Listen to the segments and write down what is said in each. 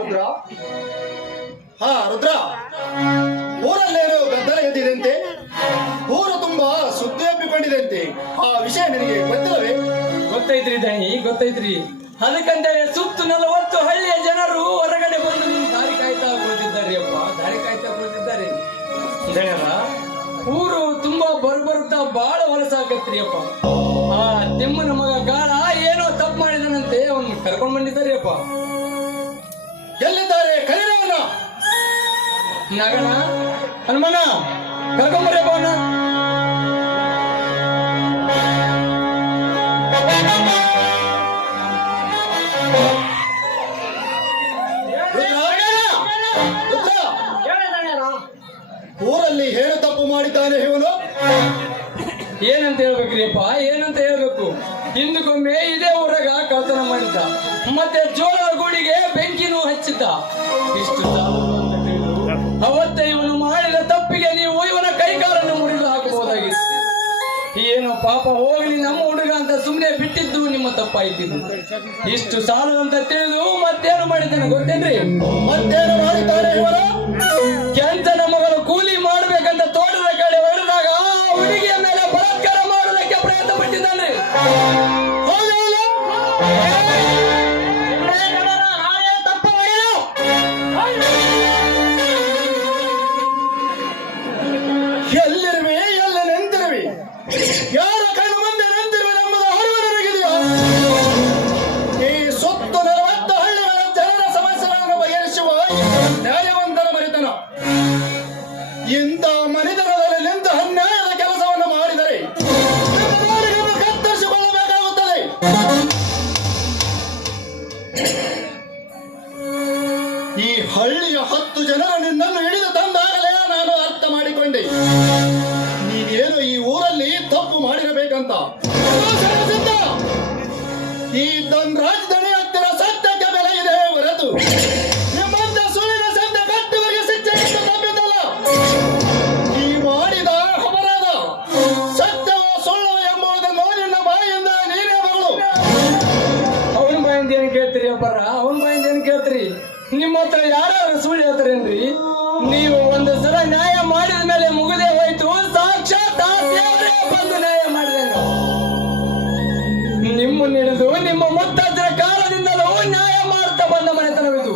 ರುದ್ರ. ರುದ್ರ, ಊರಲ್ಲೇನೋ ಗದ್ದಲ ಎದ್ದಿದಂತೆ, ಊರು ತುಂಬಾ ಸುದ್ದಿ ಹಬ್ಬಿಕೊಂಡಿದಂತೆ. ಆ ವಿಷಯ ನಿನಗೆ ಗೊತ್ತಿಲ್ಲವೇ? ಗೊತ್ತೈತ್ರಿ ದಣಿ, ಗೊತ್ತೈತ್ರಿ. ಅದಕ್ಕಂತೇಳಿ ಸುತ್ತು 40 ಹಳ್ಳಿಯ ಜನರು ಹೊರಗಡೆ ಬಂದು ದಾರಿ ಕಾಯ್ತಾ ಕುಳಿತಿದ್ದಾರೆ ಅಪ್ಪ, ದಾರಿ ಕಾಯ್ತಾ ಕುಳಿತಿದ್ದಾರೆ. ದಣಿಯರ ಊರು ತುಂಬಾ ಬರುತ್ತಾ ಬಹಳ ಹೊಲಸಾಕತ್ರಿ ಅಪ್ಪ. ಆ ತಿಮ್ಮನ ಮಗ ಗಾಳ ಏನೋ ತಪ್ಪು ಮಾಡಿದನಂತೆ, ಅವನು ಕರ್ಕೊಂಡ್ ಬಂದಿದ್ದಾರೆ ಅಪ್ಪ. ಎಲ್ಲಿದ್ದಾರೆ? ಕರೀರವನ. ನಗಣ ಹನುಮನ ಕರ್ಕೊಂಬರ್ಯಪ್ಪ ಅವನ. ಊರಲ್ಲಿ ಏನು ತಪ್ಪು ಮಾಡಿದ್ದಾನೆ ಇವನು? ಏನಂತ ಹೇಳ್ಬೇಕ್ರಿ ಅಪ್ಪ, ಏನಂತ ಹೇಳ್ಬೇಕು? ಹಿಂದಕ್ಕೊಮ್ಮೆ ಇದೇ ಊರಾಗ ಕಳ್ತನ ಮಾಡಿದ್ದ, ಮತ್ತೆ ಜೋಳದ ಗೂಡಿಗೆ ಬೆಂಕಿನೂ ಹಚ್ಚಿದ್ದ. ಇಷ್ಟು ಅವತ್ತೇ ಇವನು ಮಾಡಿದ ತಪ್ಪಿಗೆ ನೀವು ಇವನ ಕೈಕಾಲನ್ನು ಮುರಿದು ಹಾಕಬಹುದಾಗಿತ್ತು. ಏನು ಪಾಪ, ಹೋಗ್ಲಿ ನಮ್ಮ ಹುಡುಗ ಅಂತ ಸುಮ್ಮನೆ ಬಿಟ್ಟಿದ್ದು ನಿಮ್ಮ ತಪ್ಪಾಯ್ತಿದ್ದು. ಇಷ್ಟು ಸಾಲದಂತ ತಿಳಿದು ಮತ್ತೇನು ಮಾಡಿದ್ದಾನೆ ಗೊತ್ತೇನ್ರಿ? ಮತ್ತೇನು ಮಾಡಿದ್ದಾನೆ ಇವನು? ಕೆಂಚನ ಮಗಳು ಕೂಲಿ ಮಾಡ್ಬೇಕಂತ ತೋಟದ ಕಡೆ ಹೊಡೆದಾಗ ಹುಡುಗಿಯ ಮೇಲೆ ಬಲಾತ್ಕಾರ ಮಾಡೋದಕ್ಕೆ ಪ್ರಯತ್ನ ಪಟ್ಟಿದ್ದಾನೆ. ಎಲ್ಲಿರುವೆ, ಎಲ್ಲ ನೆಂತಿರುವೆ, ಯಾರ ಕಣ್ಣು ಮುಂದೆ ನೆಂತಿರುವೆ ಎಂಬುದು ಅರಿವು ನನಗಿದೆಯಾ? ಈ ಸುತ್ತು 40 ಹಳ್ಳಿಗಳ ಜನರ ಸಮಸ್ಯೆಗಳನ್ನು ಬಗೆಹರಿಸುವ ನ್ಯಾಯವಂತರ ಮರಿತನ. ಇಂಥ ಮನಿತನದಲ್ಲಿ ನಿಂತು ಅನ್ಯಾಯದ ಕೆಲಸವನ್ನು ಮಾಡಿದರೆ ನಮ್ಮ ಕತ್ತರಿಸಿಕೊಳ್ಳಬೇಕಾಗುತ್ತದೆ. ಈ ಹಳ್ಳಿಯ 10 ಜನರು ನಿನ್ನನ್ನು ಹಿಡಿದು ತಂದಾಗಲೇ ನಾನು ಅರ್ಥ ಮಾಡಿಕೊಂಡೆ ನೀನೇನು ಈ ಊರಲ್ಲಿ ತಪ್ಪು ಮಾಡಿರಬೇಕಂತ. ಈ ಧನ್ರಾಜ್ ದಣಿ ಹತ್ತಿರ ಸತ್ಯಕ್ಕೆ ಬೆಲೆ ಇದೆ ಹೊರತು ನಿಮ್ಮಂತ ಸುಳ್ಳಿನ ಸತ್ಯ ಕಟ್ಟುವರಿಗೆ ಶಿಕ್ಷೆ ತಪ್ಪಿದ್ದಲ್ಲ. ಈ ಮಾಡಿದ ಅಪರಾಧ ಸತ್ಯವೋ ಸುಳ್ಳು ಎಂಬುದನ್ನು ನಿನ್ನ ಬಾಯಿಂದ ನೀನೇ ಮಗಳು. ಅವನ ಬಾಯಿಂದ ಏನ್ ಕೇಳ್ತೀರಿ ಅಪ್ಪರ? ಅವನ ಬಾಯಿಂದ ಏನ್ ಕೇಳ್ತೀರಿ? ನಿಮ್ಮ ಹತ್ರ ಯಾರು ಸುಳ್ಳು ಹೇಳ್ತಾರೇನ್ರಿ? ನೀವು ಒಂದು ಸಲ ನ್ಯಾಯ ಮಾಡಿದ ಮೇಲೆ ಮುಗಿದೇ ಹೋಯ್ತು. ಸಾಕ್ಷಾತ್ ಆ ದೇವರೇ ಬಂದು ನ್ಯಾಯ ಮಾಡಿದಂಗ ನಿಮ್ಮನ್ನು ಹಿಡಿದು ನಿಮ್ಮ ಮುತ್ತಜ್ಜರ ಕಾಲದಿಂದಲೂ ನ್ಯಾಯ ಮಾಡುತ್ತಾ ಬಂದ ಮನೆತನವಿದು.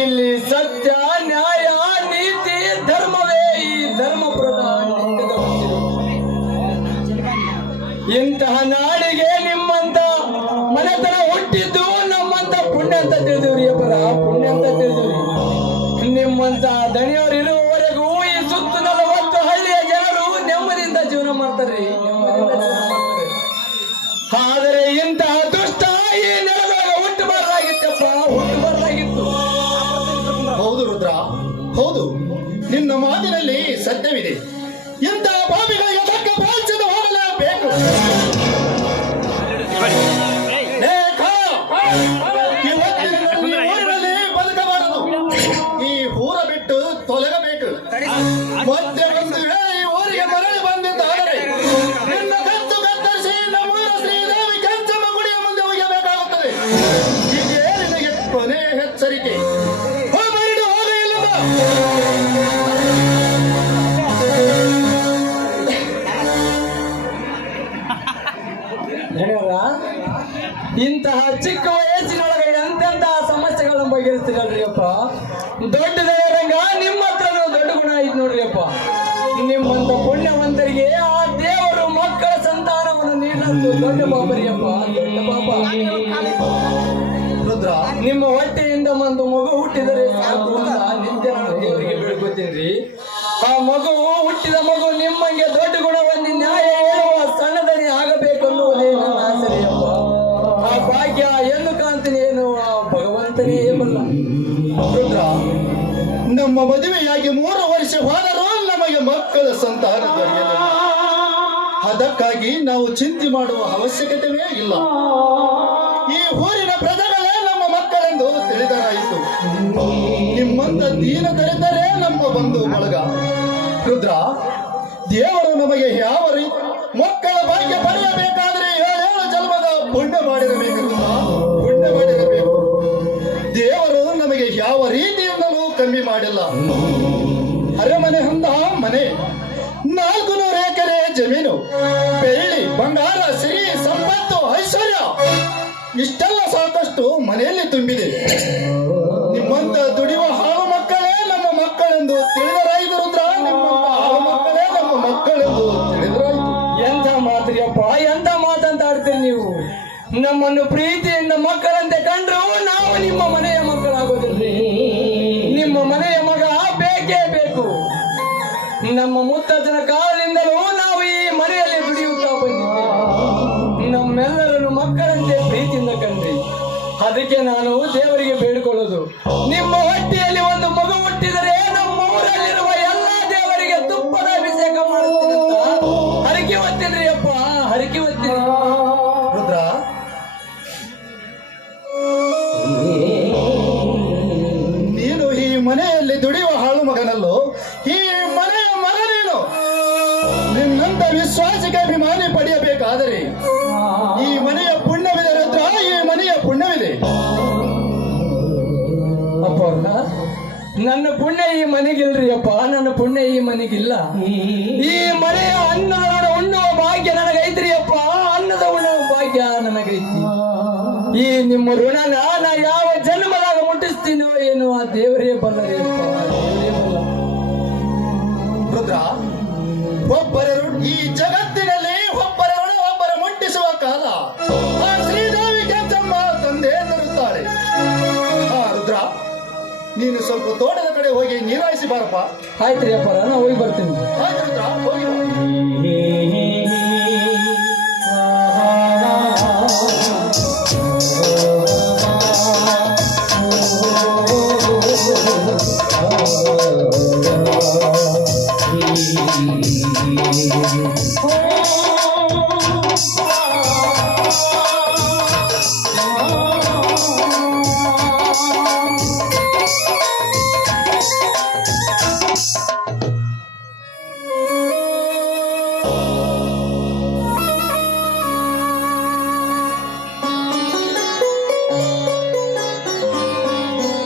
ಇಲ್ಲಿ ಸತ್ಯ, ನ್ಯಾಯ, ನೀತಿ, ಧರ್ಮವೇ ಈ ಧರ್ಮಪುರದ ನಿತ್ಯದ ಹೊಂದಿರು. ಇಂತಹ ನಾಡಿಗೆ ನಿಮ್ಮಂತ ಮನೆತನ ಹುಟ್ಟಿದ್ದು ನಮ್ಮಂತ ಪುಣ್ಯ ಅಂತ ತಿಳಿದಿವ್ರಿ ಅಪ್ಪರ, ಪುಣ್ಯ ಅಂತ ತಿಳಿದಿವ್ರಿ. ನಿಮ್ಮಂತ ದಣಿಯವರು ಇರುವವರೆಗೂ ಈ ಸುತ್ತು 40 ಹಳ್ಳಿಯ ಜನರು ನೆಮ್ಮದಿಯಿಂದ ಜೀವನ ಮಾಡ್ತಾರೆ, ನೆಮ್ಮದಿಯಿಂದ ಜೀವನ ಮಾಡ್ತಾರೆ. ಆದರೆ ಇಂತಹ ದುಷ್ಟ ಈ ನೆಲದಾಗ ಹುಟ್ಟಬಾರ್ದಾಗಿತ್ತಪ್ಪ, ಹುಟ್ಟಬಾರ್ದಾಗಿತ್ತು. ಹೌದು ರುದ್ರ, ಹೌದು, ನಿನ್ನ ಮಾತಿನಲ್ಲಿ ಸತ್ಯವಿದೆ. ಇಂತಹ ಪಾಪಿಗಳಿಗೆ ತಕ್ಕ ಪ್ರಾಯಶ್ಚಿತ್ತ ಹೋಗಲೇಬೇಕು. ಊರಿನಲ್ಲಿ ಬದುಕಬಾರದು, ಈ ಊರ ಬಿಟ್ಟು ತೊಲಗಬೇಕು. ಮತ್ತೆ ಒಂದು ವೇಳೆ ಈ ಊರಿಗೆ ಮರಳಿ ಬಂದಿದ್ದಾದರೆ ನಿನ್ನ ಕತ್ತು ಕತ್ತರಿಸಿ ನಮ್ಮೂರ ಶ್ರೀದೇವಿ ಕೆಂಚಮ್ಮ ಗುಡಿಯ ಮುಂದೆ ಒಯ್ಯಬೇಕಾಗುತ್ತದೆ. ಇದೇ ನಿನಗೆ ಕೊನೆ ಎಚ್ಚರಿಕೆ. ಹೋಗ ಇಲ್ಲದ ಇಂತಹ ಚಿಕ್ಕ ವಯಸ್ಸಿನೊಳಗೆ ಎಂತೆಂತಹ ಸಮಸ್ಯೆಗಳನ್ನು ಬಗೆಹರಿಸ್ತೀರಲ್ರಿ ಅಪ್ಪ. ದೊಡ್ಡ ದಯರಂಗ ನಿಮ್ಮ ಹತ್ರ ದೊಡ್ಡ ಗುಣ ಐತ್ ನೋಡ್ರಿ ಅಪ್ಪ. ನಿಮ್ಮಂತ ಪುಣ್ಯವಂತರಿಗೆ ಆ ದೇವರು ಮಕ್ಕಳ ಸಂತಾನವನ್ನು ನೀಡಲು ದೊಡ್ಡ ಪಾಪರಿ ಅಪ್ಪ, ದೊಡ್ಡ ಪಾಪ. ರುದ್ರ, ನಿಮ್ಮ ಹೊಟ್ಟೆಯಿಂದ ಒಂದು ಮಗು ಹುಟ್ಟಿದರೆ ಸಾಕು ಅಂತ ನಿತ್ಯ ನಾನು ದೇವರಿಗೆ ಬೇಡ್ಕೊತೀನಿ. ಆ ಮಗು ಹುಟ್ಟಿದ ಮಗು ನಿಮ್ಮಂಗೆ ದೊಡ್ಡ ಗುಣ ಹೊಂದಿ ನ್ಯಾಯ ಹೇಳುವ ಸಣ್ಣದನಿ ಆಗಬೇಕನ್ನುವುದೇ ನನ್ನ ಆಸರೆ ಅಪ್ಪ. ಆ ಭಾಗ್ಯ ಎಂದು ಕಾಣ್ತೀನಿ ಏನು ಆ ಭಗವಂತನೇ ಬಲ್ಲ. ರುದ್ರ, ನಮ್ಮ ಮದುವೆಯಾಗಿ 3 ವರ್ಷ ಹೋದರೂ ನಮಗೆ ಮಕ್ಕಳ ಸಂತಾನ ದೊರೆಯಲಿಲ್ಲ. ಅದಕ್ಕಾಗಿ ನಾವು ಚಿಂತೆ ಮಾಡುವ ಅವಶ್ಯಕತೆಯೇ ಇಲ್ಲ. ಈ ಊರಿನ ಪ್ರಜೆಗಳೇ ನಮ್ಮ ಮಕ್ಕಳೆಂದು ತಿಳಿದರಾಯಿತು. ನಿಮ್ಮಂತ ದೀನ ದಲಿತರೇ ನಮ್ಮ ಬಂಧು ಬಳಗ. ರುದ್ರ, ದೇವರು ನಮಗೆ ಯಾವ ರೀತಿ ಮಕ್ಕಳ ಭಾಗ್ಯ ಪಡೆಯಬೇಕಾದ್ರೆ 7 ಜನ್ಮದ ಪುಣ್ಯ ಮಾಡಿರಬೇಕು, ಪುಣ್ಯ ಮಾಡಿರಬೇಕು. ದೇವರು ನಮಗೆ ಅರಮನೆ ಹೊಂದ ಮನೆ, 400 ಎಕರೆ ಜಮೀನು, ಬೆಳ್ಳಿ ಬಂಗಾರ ಸಿರಿ ಸಂಪತ್ತು ಐಶ್ವರ್ಯ ಇಷ್ಟೆಲ್ಲ ಸಾಕಷ್ಟು ಮನೆಯಲ್ಲಿ ತುಂಬಿದೆ. ನಿಮ್ಮಂತ ದುಡಿಯುವ ಹಾಳು ಮಕ್ಕಳೇ ನಮ್ಮ ಮಕ್ಕಳೆಂದು ತಿಳಿದರಾಯಿತು ರುದ್ರ. ನಿಮ್ಮಂತ ಹಾಳು ಮಕ್ಕಳೇ ನಮ್ಮ ಮಕ್ಕಳೆಂದು ತಿಳಿದರಾಯಿತು. ಎಂತ ಮಾತ್ರಿಯಪ್ಪ, ಎಂತ ಮಾತಂತ ಆಡ್ತೀರಿ ನೀವು. ನಮ್ಮನ್ನು ಪ್ರೀತಿಯಿಂದ ಮಕ್ಕಳಂತೆ ಕಂಡ್ರು ನಾವು ನಿಮ್ಮ ಮನೆಯ ಮಕ್ಕಳಾಗೋದಿಲ್ರಿ. ನಿಮ್ಮ ಮನೆಯ ಮಗ ಬೇಕೇ ಬೇಕು. ನಮ್ಮ ಮುತ್ತಜ್ಜನ ಕಾಲದಿಂದಲೂ ನಾವು ಈ ಮನೆಯಲ್ಲಿ ದುಡಿಯುತ್ತಾ ಬಂದಿದ್ದೇವೆ. ನಮ್ಮೆಲ್ಲರನ್ನು ಮಕ್ಕಳಂತೆ ಪ್ರೀತಿಯಿಂದ ಕಂಡ್ರಿ. ಅದಕ್ಕೆ ನಾನು ದೇವರಿಗೆ ಬೇಡಿಕೊಳ್ಳೋದು, ನಿಮ್ಮ ಹೊಟ್ಟೆಯಲ್ಲಿ ಒಂದು ಮಗು ಹುಟ್ಟಿದರೆ ನಮ್ಮ ಊರಲ್ಲಿರುವ ಎಲ್ಲ ದೇವರಿಗೆ ತುಪ್ಪದ ಅಭಿಷೇಕ ಮಾಡುತ್ತೀನಿ ಅಂತ ಹರಕೆ ಹೊತ್ತಿದ್ರಿ ಅಪ್ಪ, ಹರಕೆ ಹೊತ್ತಿದ್ರಿ. ರುದ್ರ, ನೀನು ಈ ಮನೆಯಲ್ಲಿ ದುಡಿಯುವ ಹಾಳು ಮಗನಲ್ಲೋ, ಈ ಮನೆಯ ಮಗ ನೀನು. ನಿನ್ನಂತ ವಿಶ್ವಾಸಕ್ಕೆ ಅಭಿಮಾನಿ ಪಡೆಯಬೇಕಾದರೆ ಈ ಮನೆಯ ಪುಣ್ಯವಿದೆ ರುದ್ರ, ಈ ಮನೆಯ ಪುಣ್ಯವಿದೆ. ಅಪ್ಪ, ನನ್ನ ಪುಣ್ಯ ಈ ಮನೆಗಿಲ್ರಿ ಅಪ್ಪ, ನನ್ನ ಪುಣ್ಯ ಈ ಮನೆಗಿಲ್ಲ. ಈ ಮನೆಯ ಅನ್ನದ ಉಣ್ಣುವ ಭಾಗ್ಯ ನನಗೈತ್ರಿ ಅಪ್ಪ, ಅನ್ನದ ಉಣ್ಣುವ ಭಾಗ್ಯ ನನಗೈತಿ. ಈ ನಿಮ್ಮ ಋಣನ ನಾ ಯಾವ ಜನ್ಮದಾಗ ಮುಟ್ಟಿಸ್ತೀನೋ ಏನೋ ಆ ದೇವರೇ ಬಲ್ಲರಿ ಅಪ್ಪ, ದೇವರೇ ಬಲ್ಲ. ರುದ್ರ, ಈ ಜಗತ್ತಿನಲ್ಲಿ ಒಬ್ಬರ ಋಣ ಒಬ್ಬರ ಮುಟ್ಟಿಸುವ ಕಾಲ ಆ ಶ್ರೀದೇವಿ ಕೆಂಚಮ್ಮ ತಂದೆ ತರುತ್ತಾಳೆ. ರುದ್ರ, ನೀನು ಸ್ವಲ್ಪ ತೋಟದ ಕಡೆ ಹೋಗಿ ನೀರಾಯಿಸಿ ಬಾರಪ್ಪ. ಆಯ್ತ್ರಿ ಅಪ್ಪ, ನಾ ಹೋಗಿ ಬರ್ತೀನಿ. ಆಯ್ತು ರುದ್ರ, ಹೋಗಿ ಬಾ.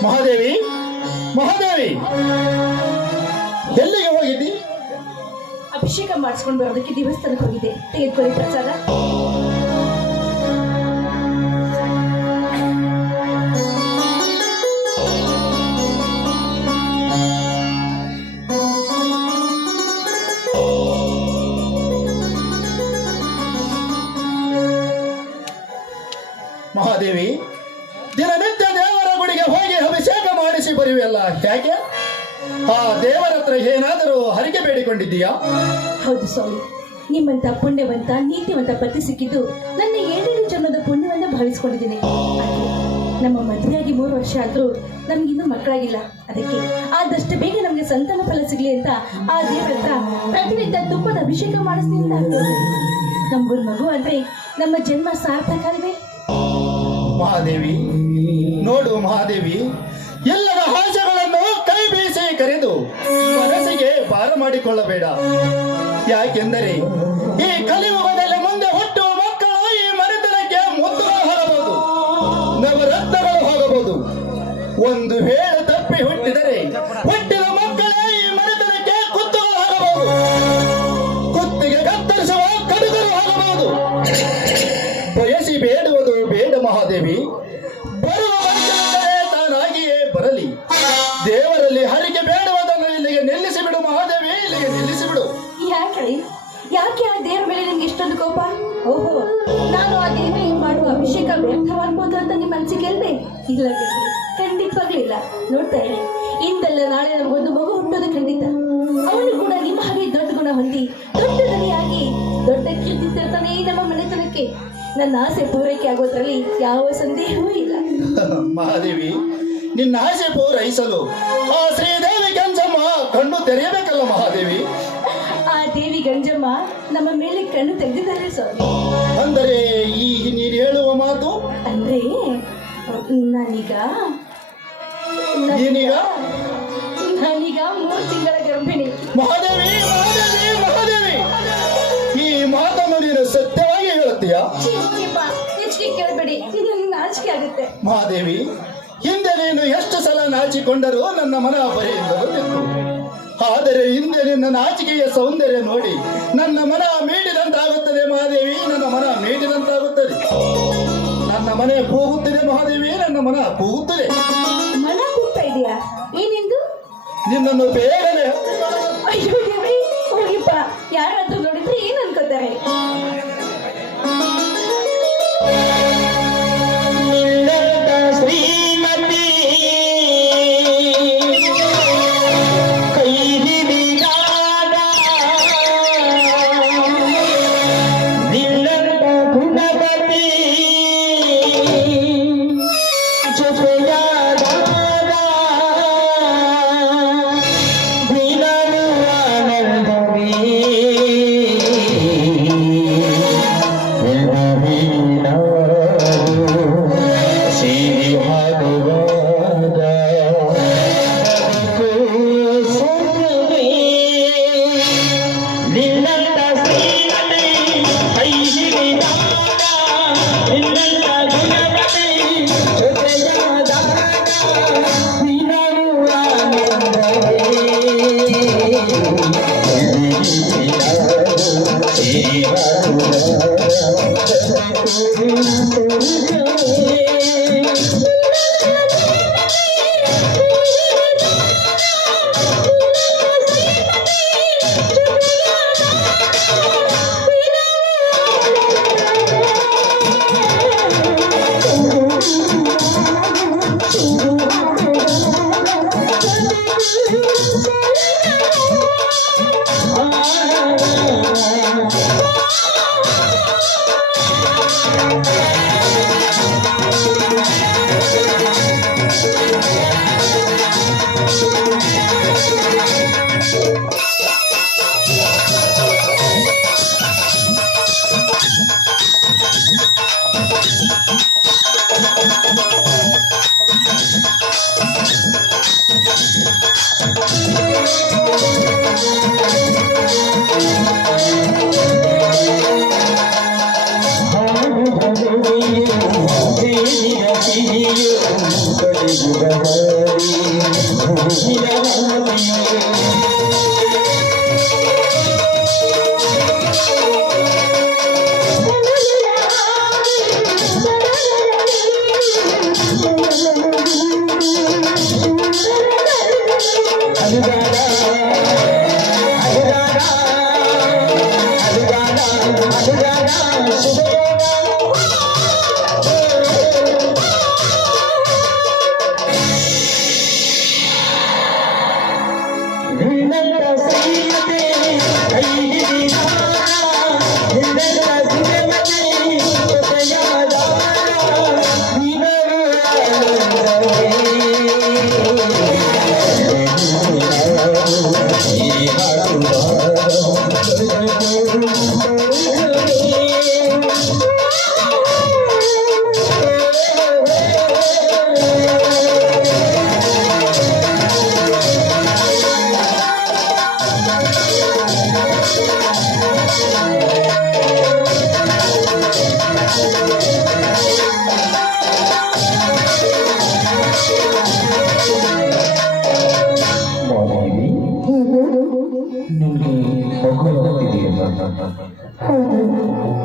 ಮಹಾದೇವಿ, ಮಹಾದೇವಿ, ಎಲ್ಲಿಗೆ ಹೋಗಿದ್ದಿ? ಅಭಿಷೇಕ ಮಾಡಿಸ್ಕೊಂಡು ಬರೋದಕ್ಕೆ ದೇವಸ್ಥಾನಕ್ಕೆ ಹೋಗಿದೆ. ತೆಗೆದುಕೊಳ್ಳಿ ಪ್ರಸಾದ. ಮಹಾದೇವಿ, ದಿನನಿತ್ಯ ದೇವರ ಗುಡಿಗೆ ಹೋಗಿ ಅಭಿಷೇಕ ಮಾಡಿಸಿ ಬರುವೆಯಲ್ಲ, ಯಾಕೆ? ಆ ದೇವರ ಹತ್ರ ಏನಾದರೂ ಹರಕೆ ಬೇಡಿಕೊಂಡಿದ್ದೀಯಾ? ಹೌದು ಸ್ವಾಮಿ, ನಿಮ್ಮಂತ ಪುಣ್ಯವಂತ ನೀತಿವಂತ ಪತಿ ಸಿಕ್ಕಿದ್ದು ನನ್ನ 7 ಜನ್ಮದ ಪುಣ್ಯವನ್ನ ಭಾವಿಸ್ಕೊಂಡಿದ್ದೀನಿ. ಆದ್ರೆ ನಮ್ಮ ಮದುವೆಯಾಗಿ 3 ವರ್ಷ ಆದ್ರೂ ನಮ್ಗಿನ್ನೂ ಮಕ್ಕಳಾಗಿಲ್ಲ. ಅದಕ್ಕೆ ಆದಷ್ಟು ಬೇಗ ನಮ್ಗೆ ಸಂತಾನ ಫಲ ಸಿಗ್ಲಿ ಅಂತ ಆ ದೇವರ ಹತ್ರ ಪ್ರತಿನಿತ್ಯ ತುಪ್ಪದ ಅಭಿಷೇಕ ಮಾಡಿಸ್ತೀನಿ ಅಂತ ಅನ್ಕೊಂಡಿದ್ದೀನಿ. ನಮ್ಗೊಂದು ಮಗು ಅಂದ್ರೆ ನಮ್ಮ ಜನ್ಮ ಸಾರ್ಥಕ ಅಲ್ವೇ? ಮಹಾದೇವಿ, ನೋಡು ಮಹಾದೇವಿ, ಎಲ್ಲರ ಆಸೆಗಳನ್ನು ಕೈ ಬೀಸಿ ಕರೆದು ಮನಸ್ಸಿಗೆ ಭಾರ ಮಾಡಿಕೊಳ್ಳಬೇಡ. ಯಾಕೆಂದರೆ ಈ ಕಲಿಯುಗದಲ್ಲಿ ಮುಂದೆ ಹುಟ್ಟುವ ಮಕ್ಕಳು ಈ ಮನೆತನಕ್ಕೆ ಮುತ್ತುಗಳು ಹೋಗಬಹುದು, ನವರತ್ನಗಳು ಹೋಗಬಹುದು. ಒಂದು ವೇಳೆ ತಪ್ಪಿ ಹುಟ್ಟಿದರೆ ಹುಟ್ಟಿದ ಮಕ್ಕಳೇ ಈ ಮನೆತನಕ್ಕೆ ಕುತ್ತುಗಳು ಹೋಗಬಹುದು, ಕುತ್ತಿಗೆ ಕತ್ತರಿಸುವ ಕಡುಗರು ಹೋಗಬಹುದು. ಬಯಸಿ ಬೇಡುವುದು ಬೇಡ ಮಹಾದೇವಿ, ಬರುವ ಮನುಷ್ಯನೆಂದರೆ ತಾನಾಗಿಯೇ ಬರಲಿ. ದೇವರಲ್ಲಿ ಹರಿಕೆ ಬೇಡುವುದನ್ನು ಇಲ್ಲಿಗೆ ನಿಲ್ಲಿಸಿ ಬಿಡು ಮಹಾದೇವಿ, ಇಲ್ಲಿಗೆ ನಿಲ್ಲಿಸಿ ಬಿಡು. ಯಾಕೆ ಆ ದೇವರ ಮೇಲೆ ನಿಮ್ಗೆ ಇಷ್ಟೊಂದು ಕೋಪ? ಓಹೋ, ನಾನು ಆ ದೇವಿಗೆ ಮಾಡುವ ಅಭಿಷೇಕ ವ್ಯರ್ಥವಾಗ್ಬೋದು ಅಂತ ನಿಮ್ಮ ಮನಸ್ಸಿಗೆ ಅಲ್ವೇ? ಇಲ್ಲ ಗೆಳತಿ, ಖಂಡಿತವಾಗ್ಲಿಲ್ಲ. ನೋಡ್ತಾ ಇರಿ, ಇಂದಲ್ಲ ನಾಳೆ ನಮಗೊಂದು ಮಗು ಹುಟ್ಟೋದು ಖಂಡಿತ. ಅವನು ಕೂಡ ನಿಮ್ಮ ಹಾಗೆ ದೊಡ್ಡ ಗುಣ ಹೊಂದಿ ದೊಡ್ಡ ದನಿಯಾಗಿ ದೊಡ್ಡ ಕೀರ್ತಿ ತರ್ತಾನೆ ನಮ್ಮ ಮನೆತನಕ್ಕೆ. ನನ್ನ ಆಸೆ ಪೂರೈಕೆ ಆಗೋದ್ರಲ್ಲಿ ಯಾವ ಸಂದೇಹವೂ ಇಲ್ಲ. ಮಹಾದೇವಿ, ನಿನ್ನ ಆಸೆ ಪೂರೈಸಲು ಆ ಶ್ರೀದೇವಿ ಕೆಂಚಮ್ಮ ಕಣ್ಣು ತೆರೆಯಬೇಕಲ್ಲ ಮಹಾದೇವಿ. ಆ ದೇವಿ ಗಂಜಮ್ಮ ನಮ್ಮ ಮೇಲೆ ಕಣ್ಣು ತೆಗೆದಿದ್ದಾರೆ ಸ್ವಾಮಿ. ಅಂದರೆ ಈಗ ನೀನು ಹೇಳುವ ಮಾತು ಅಂದ್ರೆ ನಾನೀಗ ನೀನೀಗ 3 ತಿಂಗಳ ಗರ್ಭಿಣಿ. ಮಹಾದೇವಿ, ಮಹಾದೇವಿ, ಮಹಾದೇವಿ, ಈ ಮಾತನ್ನು ನೀನು ಸತ್ಯವಾಗಿ ಹೇಳುತ್ತೀಯಾ? ಹೆಚ್ಚಿಗೆ ಕೇಳಬೇಡಿ, ನಾಚಿಕೆ ಆಗುತ್ತೆ. ಮಹಾದೇವಿ, ಹಿಂದೆ ನೀನು ಎಷ್ಟು ಸಲ ನಾಚಿಕೊಂಡರೂ ನನ್ನ ಮನ ಬರೆಯಿಂದ ಬಂದಿತ್ತು. ಆದರೆ ಹಿಂದೆ ನಿನ್ನ ನಾಚಿಕೆಯ ಸೌಂದರ್ಯ ನೋಡಿ ನನ್ನ ಮನ ಮೀಟಿದಂತಾಗುತ್ತದೆ ಮಹಾದೇವಿ, ನನ್ನ ಮನ ಮೀಟಿದಂತಾಗುತ್ತದೆ. ನನ್ನ ಮನೆ ಕೂಗುತ್ತಿದೆ ಮಹಾದೇವಿ, ನನ್ನ ಮನ ಕೂಗುತ್ತದೆ. ಮನ ಕೂಗ್ತಾ ಇದೆಯಾ? ಏನೆಂದು? ನಿನ್ನನ್ನು ಬೇಗನೆ ಅಯ್ಯೋ ದೇವ್ರಿ, ಹೋಗಿಪ್ಪ. ಯಾರಾದ್ರೂ ನೋಡಿದ್ರೆ ಏನ್ ಅನ್ಕೋತಾರೆ? ಶ್ರೀಮತಿ ಕೈ ಹಿಡಿದಾದ ನಿನ್ನಂತ ಗುಣವತಿ ಜೊತೆಯಾದ ದಿನವೂ ಆನಂದವೇ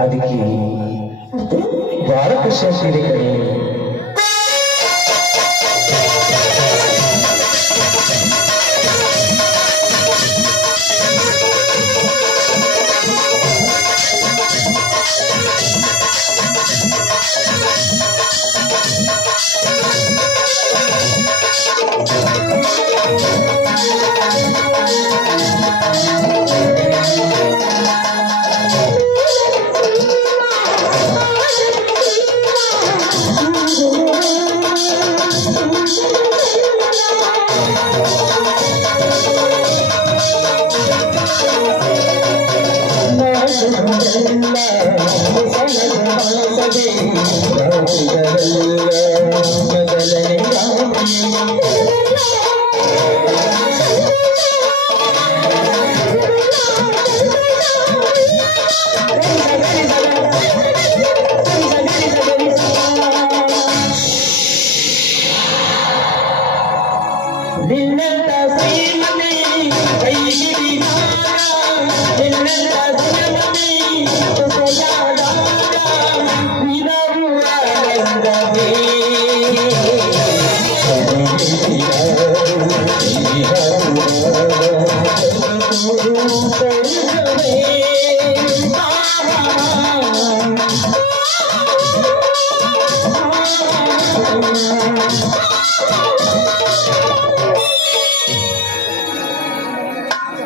ಅದಕ್ಕೆ ಬಹಳ ಖುಷಿ ಆಗ್ತಿದೆ ಕಡೆ. ನಿನ್ನಂತ ಶ್ರೀಮತಿ ಕೈ ಹಿಡಿದಾಗ ನಿನ್ನಂತ